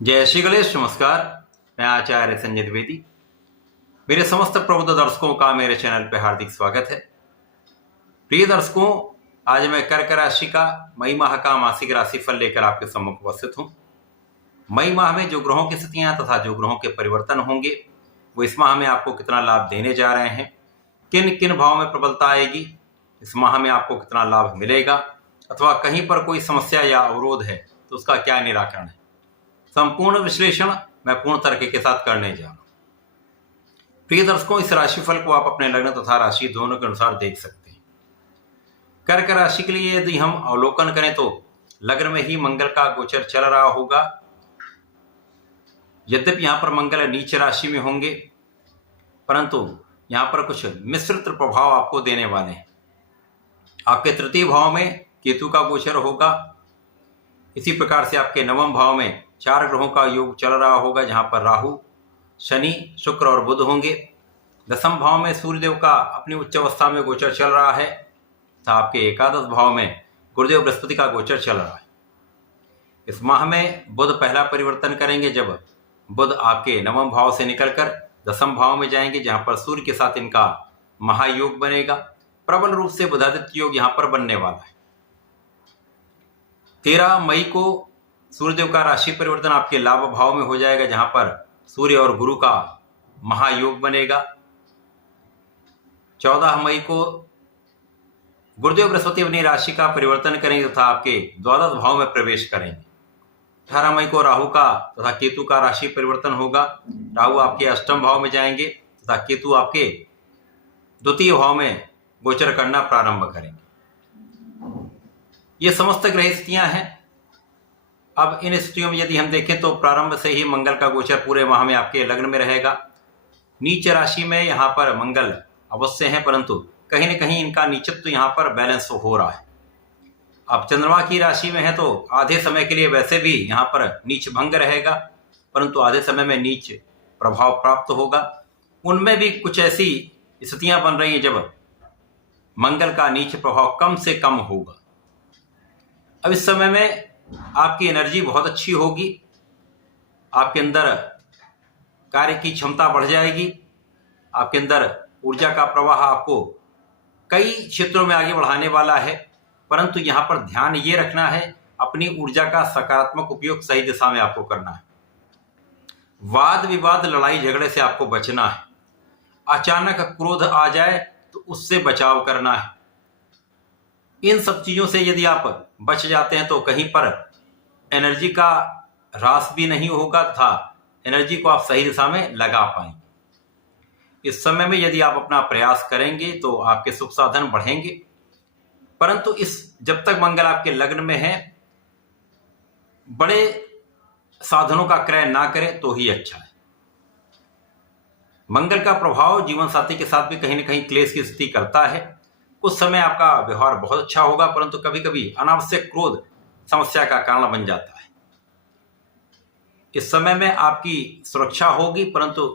जय श्री गणेश। नमस्कार। मैं आचार्य संजय द्विवेदी। मेरे समस्त प्रबुद्ध दर्शकों का मेरे चैनल पर हार्दिक स्वागत है। प्रिय दर्शकों, आज मैं कर्क राशि का मई माह का मासिक राशिफल लेकर आपके सम्मुख उपस्थित हूँ। मई माह में जो ग्रहों की स्थितियां तथा जो ग्रहों के परिवर्तन होंगे वो इस माह में आपको कितना लाभ देने जा रहे हैं, किन किन भाव में प्रबलता आएगी, इस माह में आपको कितना लाभ मिलेगा अथवा कहीं पर कोई समस्या या अवरोध है तो उसका क्या निराकरण है, संपूर्ण विश्लेषण मैं पूर्ण तर्क के साथ करने जा रहा हूं। प्रिय दर्शकों, इस राशिफल को आप अपने लग्न तथा राशि दोनों के अनुसार देख सकते हैं। कर्क राशि के लिए यदि हम अवलोकन करें तो लग्न में ही मंगल का गोचर चल रहा होगा। यद्यपि यहां पर मंगल नीच राशि में होंगे, परंतु यहां पर कुछ मिश्रित प्रभाव आपको देने वाले हैं। आपके तृतीय भाव में केतु का गोचर होगा। इसी प्रकार से आपके नवम भाव में 4 ग्रहों का योग चल रहा होगा, जहां पर राहु, शनि, शुक्र और बुध होंगे। दसम भाव में सूर्यदेव का अपनी उच्च अवस्था में गोचर चल रहा है तथा आपके एकादश भाव में गुरुदेव बृहस्पति का गोचर चल रहा है। इस माह में बुध पहला परिवर्तन करेंगे, जब बुध आपके नवम भाव से निकलकर दसम भाव में जाएंगे, जहां पर सूर्य के साथ इनका महायोग बनेगा। प्रबल रूप से बुधादित्य योग यहां पर बनने वाला है। 13 मई को सूर्यदेव का राशि परिवर्तन आपके लाभ भाव में हो जाएगा, जहां पर सूर्य और गुरु का महायोग बनेगा। 14 मई को गुरुदेव बृहस्पति अपनी राशि का परिवर्तन करेंगे तथा आपके द्वादश भाव में प्रवेश करेंगे। 18 मई को राहु का तथा केतु का राशि परिवर्तन होगा। राहु आपके अष्टम भाव में जाएंगे तथा केतु आपके द्वितीय भाव में गोचर करना प्रारंभ करेंगे। ये समस्त ग्रह स्थितियां हैं। अब इन स्थितियों में यदि हम देखें तो प्रारंभ से ही मंगल का गोचर पूरे माह में आपके लग्न में रहेगा। नीच राशि में यहाँ पर मंगल अवश्य है, परंतु कहीं न कहीं इनका नीचत्व यहाँ पर बैलेंस हो रहा है। अब चंद्रमा की राशि में है तो आधे समय के लिए वैसे भी यहाँ पर नीच भंग रहेगा, परंतु आधे समय में नीच प्रभाव प्राप्त होगा। उनमें भी कुछ ऐसी स्थितियां बन रही हैं जब मंगल का नीच प्रभाव कम से कम होगा। अब इस समय में आपकी एनर्जी बहुत अच्छी होगी, आपके अंदर कार्य की क्षमता बढ़ जाएगी, आपके अंदर ऊर्जा का प्रवाह आपको कई क्षेत्रों में आगे बढ़ाने वाला है। परंतु यहाँ पर ध्यान ये रखना है, अपनी ऊर्जा का सकारात्मक उपयोग सही दिशा में आपको करना है। वाद विवाद, लड़ाई झगड़े से आपको बचना है। अचानक क्रोध आ जाए तो उससे बचाव करना है। इन सब चीजों से यदि आप बच जाते हैं तो कहीं पर एनर्जी का ह्रास भी नहीं होगा तथा एनर्जी को आप सही दिशा में लगा पाएंगे। इस समय में यदि आप अपना प्रयास करेंगे तो आपके सुख साधन बढ़ेंगे, परंतु जब तक मंगल आपके लग्न में है, बड़े साधनों का क्रय ना करें तो ही अच्छा है। मंगल का प्रभाव जीवन साथी के साथ भी कहीं ना कहीं क्लेश की स्थिति करता है। कुछ समय आपका व्यवहार बहुत अच्छा होगा, परंतु कभी कभी अनावश्यक क्रोध समस्या का कारण बन जाता है। इस समय में आपकी सुरक्षा होगी, परंतु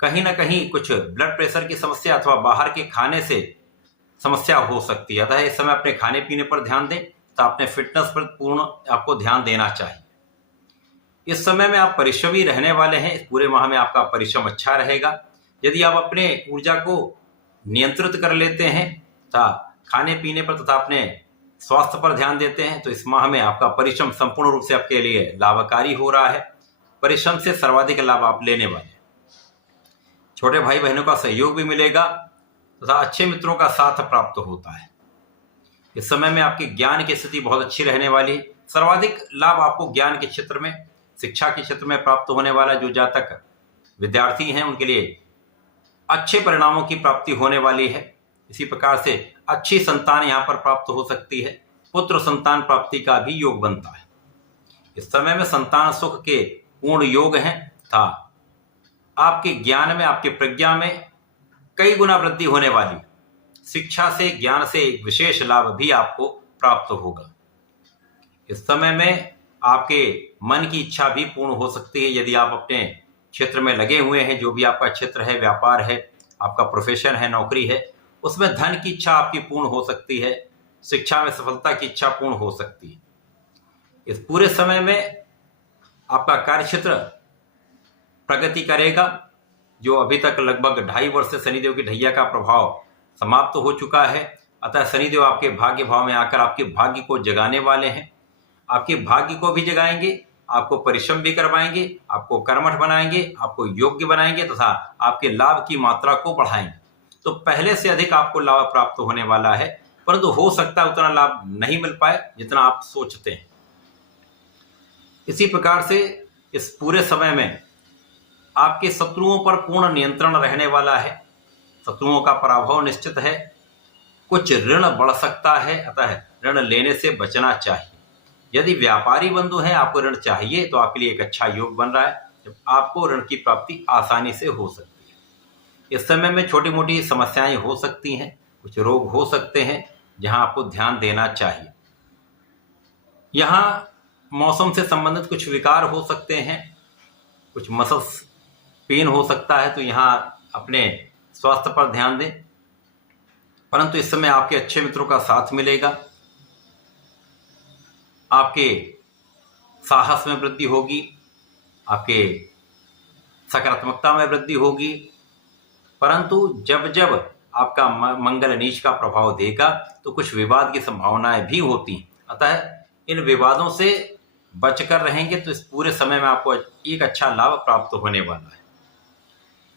कहीं ना कहीं कुछ ब्लड प्रेशर की समस्या अथवा बाहर के खाने से समस्या हो सकती है। अतः इस समय अपने खाने पीने पर ध्यान दें तो अपने फिटनेस पर पूर्ण आपको ध्यान देना चाहिए। इस समय में आप परिश्रमी रहने वाले हैं। इस पूरे माह में आपका परिश्रम अच्छा रहेगा। यदि आप अपने ऊर्जा को नियंत्रित कर लेते हैं तथा खाने पीने पर तथा अपने स्वास्थ्य पर ध्यान देते हैं तो इस माह में आपका परिश्रम संपूर्ण रूप से आपके लिए लाभकारी हो रहा है। परिश्रम से सर्वाधिक लाभ आप लेने वाले हैं। छोटे भाई बहनों का सहयोग भी मिलेगा तथा अच्छे मित्रों का साथ प्राप्त होता है। इस समय में आपकी ज्ञान की स्थिति बहुत अच्छी रहने वाली है। सर्वाधिक लाभ आपको ज्ञान के क्षेत्र में, शिक्षा के क्षेत्र में प्राप्त होने वाला। जो जातक विद्यार्थी हैं उनके लिए अच्छे परिणामों की प्राप्ति होने वाली है। इसी प्रकार से अच्छी संतान यहाँ पर प्राप्त हो सकती है। पुत्र संतान प्राप्ति का भी योग बनता है। इस समय में संतान सुख के पूर्ण योग हैं तथा आपके ज्ञान में, आपके प्रज्ञा में कई गुना वृद्धि होने वाली। शिक्षा से, ज्ञान से एक विशेष लाभ भी आपको प्राप्त होगा। इस समय में आपके मन की इच्छा भी पूर्ण हो सकती है। यदि आप अपने क्षेत्र में लगे हुए हैं, जो भी आपका क्षेत्र है, व्यापार है, आपका प्रोफेशन है, नौकरी है, उसमें धन की इच्छा आपकी पूर्ण हो सकती है। शिक्षा में सफलता की इच्छा पूर्ण हो सकती है। इस पूरे समय में आपका कार्यक्षेत्र प्रगति करेगा। जो अभी तक लगभग 2.5 वर्ष से शनिदेव की ढैया का प्रभाव समाप्त हो चुका है, अतः शनिदेव आपके भाग्य भाव में आकर आपके भाग्य को जगाने वाले हैं। आपके भाग्य को भी जगाएंगे, आपको परिश्रम भी करवाएंगे, आपको कर्मठ बनाएंगे, आपको योग्य बनाएंगे तथा आपके लाभ की मात्रा को बढ़ाएंगे। तो पहले से अधिक आपको लाभ प्राप्त होने वाला है, परंतु हो सकता है उतना लाभ नहीं मिल पाए जितना आप सोचते हैं। इसी प्रकार से इस पूरे समय में आपके शत्रुओं पर पूर्ण नियंत्रण रहने वाला है। शत्रुओं का पराभव निश्चित है। कुछ ऋण बढ़ सकता है, अतः ऋण लेने से बचना चाहिए। यदि व्यापारी बंधु हैं, आपको ऋण चाहिए तो आपके लिए एक अच्छा योग बन रहा है, जब आपको ऋण की प्राप्ति आसानी से हो सकती है। इस समय में छोटी मोटी समस्याएं हो सकती हैं, कुछ रोग हो सकते हैं जहां आपको ध्यान देना चाहिए। यहाँ मौसम से संबंधित कुछ विकार हो सकते हैं, कुछ मसल्स पेन हो सकता है, तो यहाँ अपने स्वास्थ्य पर ध्यान दें। परंतु इस समय आपके अच्छे मित्रों का साथ मिलेगा, आपके साहस में वृद्धि होगी, आपके सकारात्मकता में वृद्धि होगी। परंतु जब जब आपका मंगल नीच का प्रभाव देगा तो कुछ विवाद की संभावनाएं भी होती हैं, अतः इन विवादों से बचकर रहेंगे तो इस पूरे समय में आपको एक अच्छा लाभ प्राप्त होने वाला है।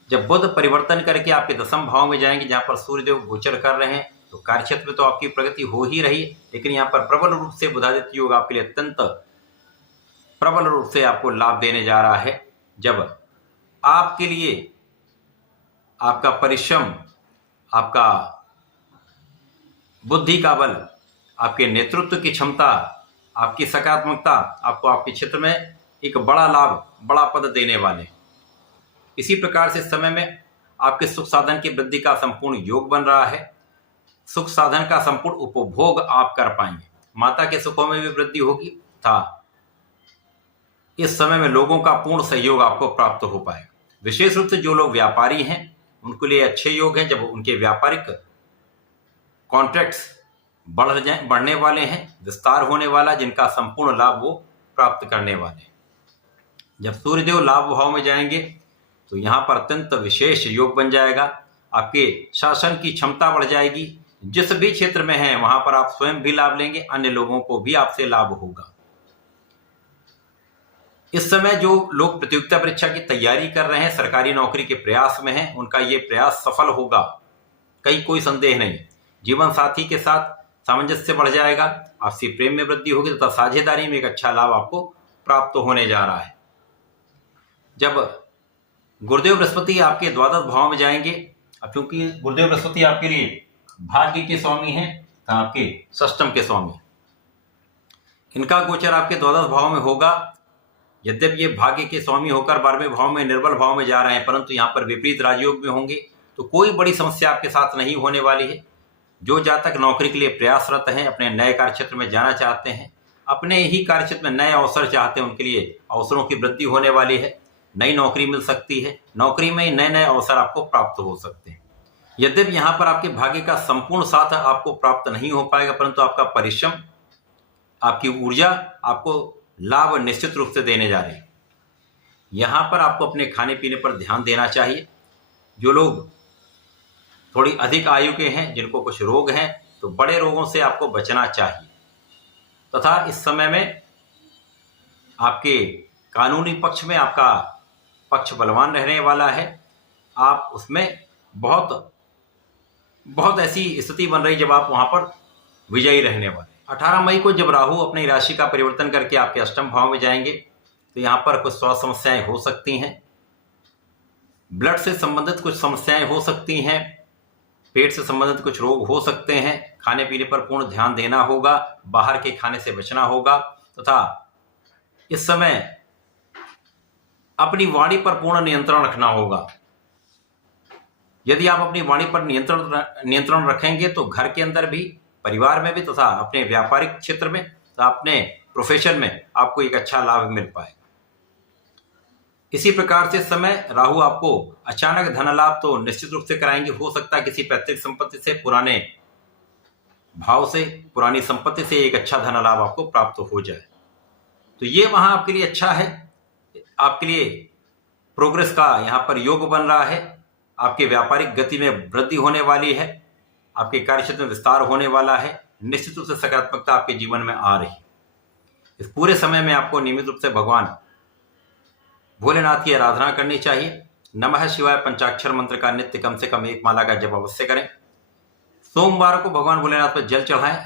जब बुध परिवर्तन करके आपके 10वें भाव में जाएंगे, जहां पर सूर्यदेव गोचर कर रहे हैं, तो कार्यक्षेत्र में तो आपकी प्रगति हो ही रही है, लेकिन यहाँ पर प्रबल रूप से बुधादित्य योग आपके लिए अत्यंत प्रबल रूप से आपको लाभ देने जा रहा है। जब आपके लिए आपका परिश्रम, आपका बुद्धि का बल, आपके नेतृत्व की क्षमता, आपकी सकारात्मकता आपको आपके क्षेत्र में एक बड़ा लाभ, बड़ा पद देने वाले। इसी प्रकार से समय में आपके सुख साधन की वृद्धि का संपूर्ण योग बन रहा है। सुख साधन का संपूर्ण उपभोग आप कर पाएंगे, माता के सुखों में भी वृद्धि होगी तथा इस समय में लोगों का पूर्ण सहयोग आपको प्राप्त हो पाएगा। विशेष रूप से जो लोग व्यापारी हैं उनके लिए अच्छे योग हैं, जब उनके व्यापारिक कॉन्ट्रैक्ट्स बढ़ने वाले हैं, विस्तार होने वाला, जिनका संपूर्ण लाभ वो प्राप्त करने वाले। जब सूर्यदेव लाभ भाव में जाएंगे तो यहाँ पर अत्यंत विशेष योग बन जाएगा। आपके शासन की क्षमता बढ़ जाएगी। जिस भी क्षेत्र में हैं वहां पर आप स्वयं भी लाभ लेंगे, अन्य लोगों को भी आपसे लाभ होगा। इस समय जो लोग प्रतियोगिता परीक्षा की तैयारी कर रहे हैं, सरकारी नौकरी के प्रयास में हैं, उनका ये प्रयास सफल होगा, कोई संदेह नहीं। जीवन साथी के साथ सामंजस्य बढ़ जाएगा, आपसी प्रेम में वृद्धि होगी तथा साझेदारी में एक अच्छा लाभ आपको प्राप्त होने जा रहा है। जब गुरुदेव बृहस्पति आपके 12वें भाव में जाएंगे, अब क्योंकि गुरुदेव बृहस्पति आपके लिए भाग्य के स्वामी हैं, तो आपके 6ष्टम के स्वामी, इनका गोचर आपके 12वें भाव में होगा। यद्यपि ये भाग्य के स्वामी होकर 12वें भाव में निर्बल भाव में जा रहे हैं, परंतु यहाँ पर विपरीत राजयोग में होंगे, तो कोई बड़ी समस्या आपके साथ नहीं होने वाली है। जो जातक नौकरी के लिए प्रयासरत हैं, अपने नए कार्यक्षेत्र में जाना चाहते हैं, अपने ही कार्यक्षेत्र में नए अवसर चाहते हैं, उनके लिए अवसरों की वृद्धि होने वाली है। नई नौकरी मिल सकती है, नौकरी में ही नए नए अवसर आपको प्राप्त हो सकते हैं। यद्यपि यहाँ पर आपके भाग्य का संपूर्ण साथ आपको प्राप्त नहीं हो पाएगा, परंतु आपका परिश्रम, आपकी ऊर्जा आपको लाभ निश्चित रूप से देने जा रही है। यहाँ पर आपको अपने खाने पीने पर ध्यान देना चाहिए। जो लोग थोड़ी अधिक आयु के हैं, जिनको कुछ रोग हैं, तो बड़े रोगों से आपको बचना चाहिए। तथा इस समय में आपके कानूनी पक्ष में आपका पक्ष बलवान रहने वाला है। आप उसमें बहुत ऐसी स्थिति बन रही जब आप वहां पर विजयी रहने वाले। 18 मई को जब राहु अपनी राशि का परिवर्तन करके आपके 8वें भाव में जाएंगे, तो यहाँ पर कुछ स्वास्थ्य समस्याएं हो सकती हैं, ब्लड से संबंधित कुछ समस्याएं हो सकती हैं, पेट से संबंधित कुछ रोग हो सकते हैं। खाने पीने पर पूर्ण ध्यान देना होगा, बाहर के खाने से बचना होगा तथा इस समय अपनी वाणी पर पूर्ण नियंत्रण रखना होगा। यदि आप अपनी वाणी पर नियंत्रण रखेंगे तो घर के अंदर भी, परिवार में भी तथा अपने व्यापारिक क्षेत्र में तथा अपने प्रोफेशन में आपको एक अच्छा लाभ मिल पाएगा। इसी प्रकार से समय राहु आपको अचानक धन लाभ तो निश्चित रूप से कराएंगे। हो सकता है किसी पैतृक संपत्ति से, पुराने भाव से, पुरानी संपत्ति से एक अच्छा धन लाभ आपको प्राप्त हो जाए, तो ये वहां आपके लिए अच्छा है। आपके लिए प्रोग्रेस का यहाँ पर योग बन रहा है। आपके व्यापारिक गति में वृद्धि होने वाली है, आपके कार्यक्षेत्र में विस्तार होने वाला है। निश्चित रूप से सकारात्मकता आपके जीवन में आ रही है। इस पूरे समय में आपको नियमित रूप से भगवान भोलेनाथ की आराधना करनी चाहिए। नमः शिवाय पंचाक्षर मंत्र का नित्य कम से कम 1 माला का जप अवश्य करें। सोमवार को भगवान भोलेनाथ पर जल चढ़ाएं,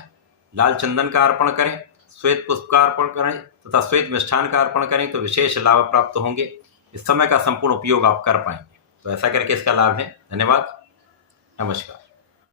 लाल चंदन का अर्पण करें, श्वेत पुष्प का अर्पण करें तथा श्वेत मिष्ठान का अर्पण करें तो विशेष लाभ प्राप्त होंगे। इस समय का संपूर्ण उपयोग आप कर पाएंगे। तो ऐसा करके इसका लाभ है। धन्यवाद, नमस्कार।